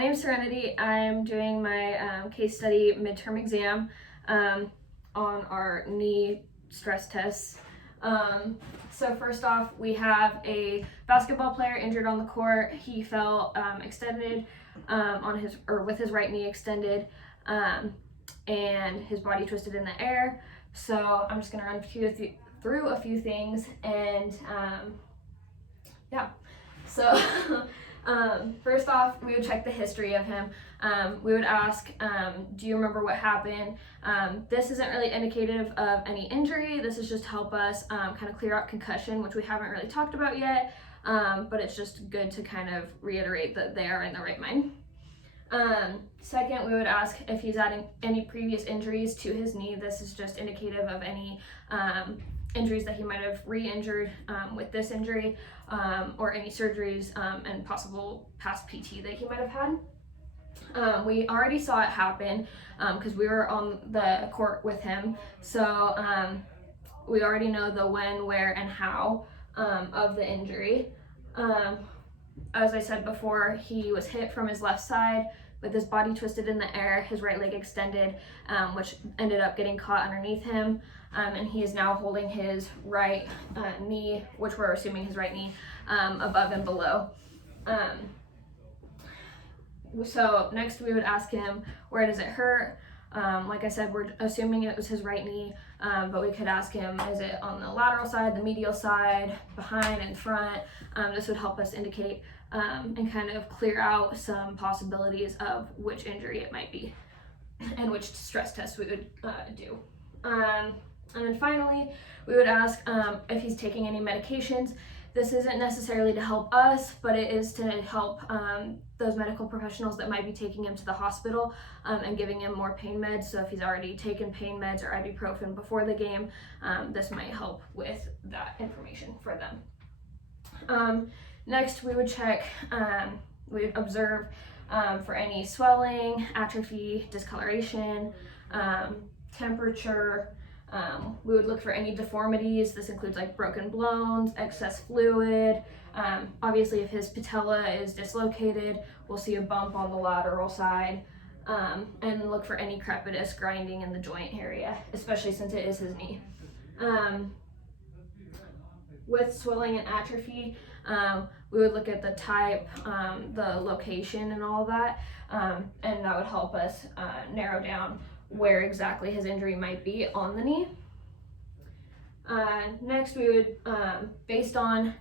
My name's Serenity. I'm doing my case study midterm exam on our knee stress tests. So first off, we have a basketball player injured on the court. He fell extended with his right knee extended, and his body twisted in the air. So I'm just gonna run through a few things, and yeah. So first off, we would check the history of him. We would ask, do you remember what happened? This isn't really indicative of any injury. This is just to help us kind of clear out concussion, which we haven't really talked about yet, but it's just good to kind of reiterate that they are in the right mind. Second, we would ask if he's adding any previous injuries to his knee. This is just indicative of any injuries that he might have re-injured with this injury, or any surgeries and possible past PT that he might have had. We already saw it happen because we were on the court with him, so we already know the when, where, and how of the injury. As I said before, he was hit from his left side with his body twisted in the air, his right leg extended, which ended up getting caught underneath him, and he is now holding his right knee, which we're assuming his right knee, above and below. So next we would ask him, where does it hurt? Like I said, we're assuming it was his right knee, but we could ask him, is it on the lateral side, the medial side, behind and front? This would help us indicate and kind of clear out some possibilities of which injury it might be and which stress test we would do. And then finally, we would ask if he's taking any medications. This isn't necessarily to help us, but it is to help those medical professionals that might be taking him to the hospital and giving him more pain meds. So if he's already taken pain meds or ibuprofen before the game, this might help with that information for them. Next, we would check, we would observe for any swelling, atrophy, discoloration, temperature. We would look for any deformities. This includes like broken bones, excess fluid. Obviously, if his patella is dislocated, we'll see a bump on the lateral side, and look for any crepitus, grinding in the joint area, especially since it is his knee. With swelling and atrophy, we would look at the type, the location, and all that, and that would help us narrow down where exactly his injury might be on the knee. Next, we would, based on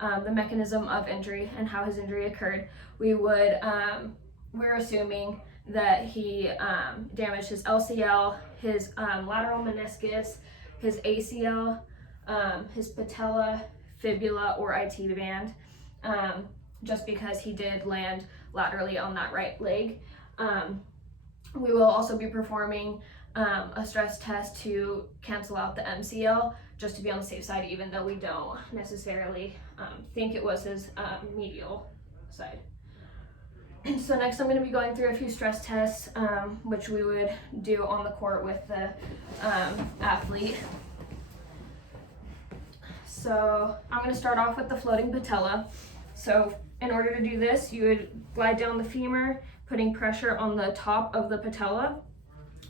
the mechanism of injury and how his injury occurred, we're assuming that he damaged his LCL, his lateral meniscus, his ACL, his patella, fibula, or IT band, just because he did land laterally on that right leg. We will also be performing a stress test to cancel out the MCL, just to be on the safe side, even though we don't necessarily think it was his medial side. So next I'm going to be going through a few stress tests, which we would do on the court with the athlete. So I'm going to start off with the floating patella. So in order to do this, you would glide down the femur, putting pressure on the top of the patella,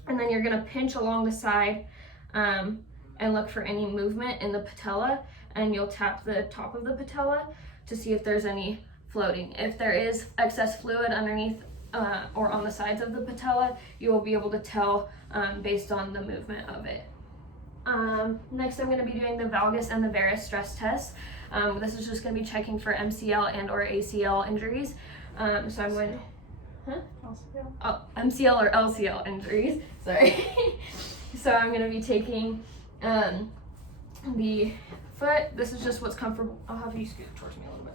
and then you're going to pinch along the side and look for any movement in the patella, and you'll tap the top of the patella to see if there's any floating. If there is excess fluid underneath or on the sides of the patella, you will be able to tell based on the movement of it. Next, I'm going to be doing the valgus and the varus stress tests. This is just going to be checking for MCL and or ACL injuries. So I'm going MCL or LCL injuries, sorry. So I'm going to be taking the foot. This is just what's comfortable. I'll have you scoot towards me a little bit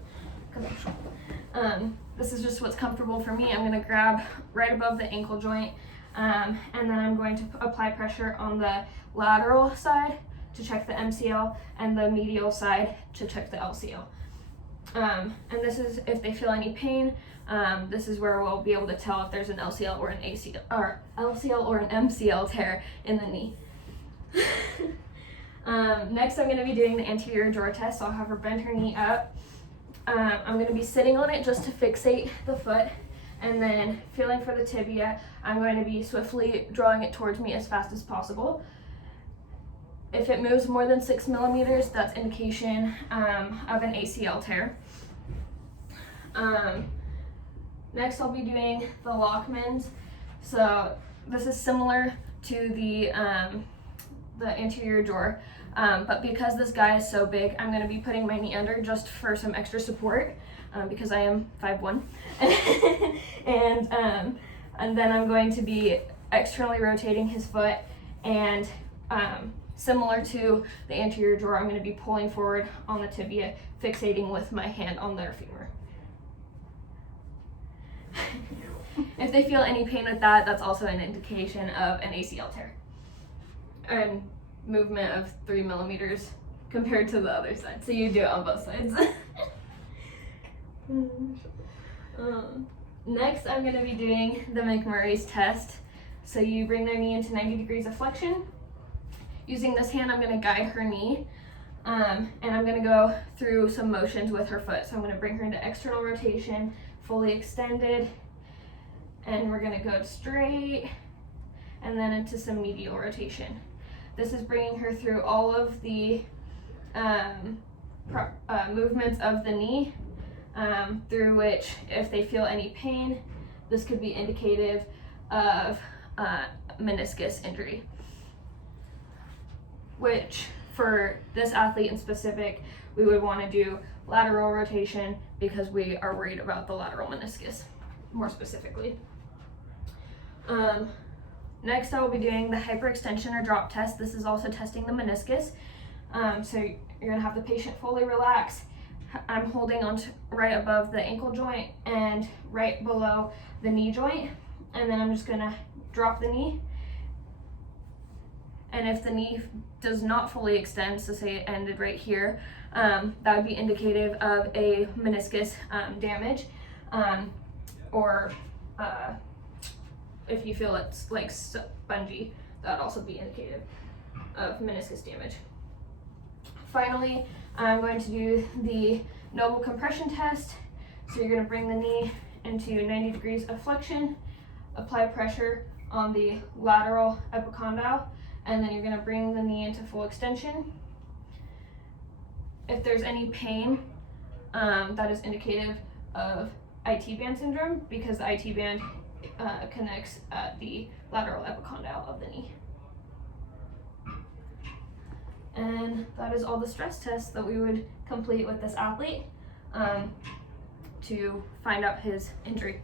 because I'm short. This is just what's comfortable for me. I'm going to grab right above the ankle joint, and then I'm going to apply pressure on the lateral side to check the MCL and the medial side to check the LCL. And this is if they feel any pain. This is where we'll be able to tell if there's an LCL or an LCL or an MCL tear in the knee. Next, I'm going to be doing the anterior drawer test. So I'll have her bend her knee up. I'm going to be sitting on it just to fixate the foot, And then feeling for the tibia, I'm going to be swiftly drawing it towards me as fast as possible. If it moves more than 6 millimeters, that's indication of an ACL tear. Next, I'll be doing the Lockmans. So this is similar to the anterior drawer, but because this guy is so big, I'm going to be putting my knee under just for some extra support, because I am 5'1", and then I'm going to be externally rotating his foot, and similar to the anterior drawer, I'm going to be pulling forward on the tibia, fixating with my hand on their femur. If they feel any pain with that, that's also an indication of an ACL tear and movement of 3 millimeters compared to the other side. So you do it on both sides. Next, I'm going to be doing the McMurray's test. So you bring their knee into 90 degrees of flexion. Using this hand, I'm going to guide her knee, and I'm going to go through some motions with her foot. So I'm going to bring her into external rotation, fully extended, and we're going to go straight, and then into some medial rotation. This is bringing her through all of the movements of the knee, through which, if they feel any pain, this could be indicative of meniscus injury, which for this athlete in specific, we would want to do lateral rotation because we are worried about the lateral meniscus more specifically. Next, I will be doing the hyperextension or drop test. This is also testing the meniscus. So you're gonna have the patient fully relax. I'm holding on to right above the ankle joint and right below the knee joint. And then I'm just gonna drop the knee. And if the knee does not fully extend, so say it ended right here, that would be indicative of a meniscus damage, or if you feel it's like spongy, that would also be indicative of meniscus damage. Finally, I'm going to do the Noble compression test. So you're going to bring the knee into 90 degrees of flexion, apply pressure on the lateral epicondyle, and then you're going to bring the knee into full extension. If there's any pain, that is indicative of IT band syndrome, because the IT band connects at the lateral epicondyle of the knee. And that is all the stress tests that we would complete with this athlete to find out his injury.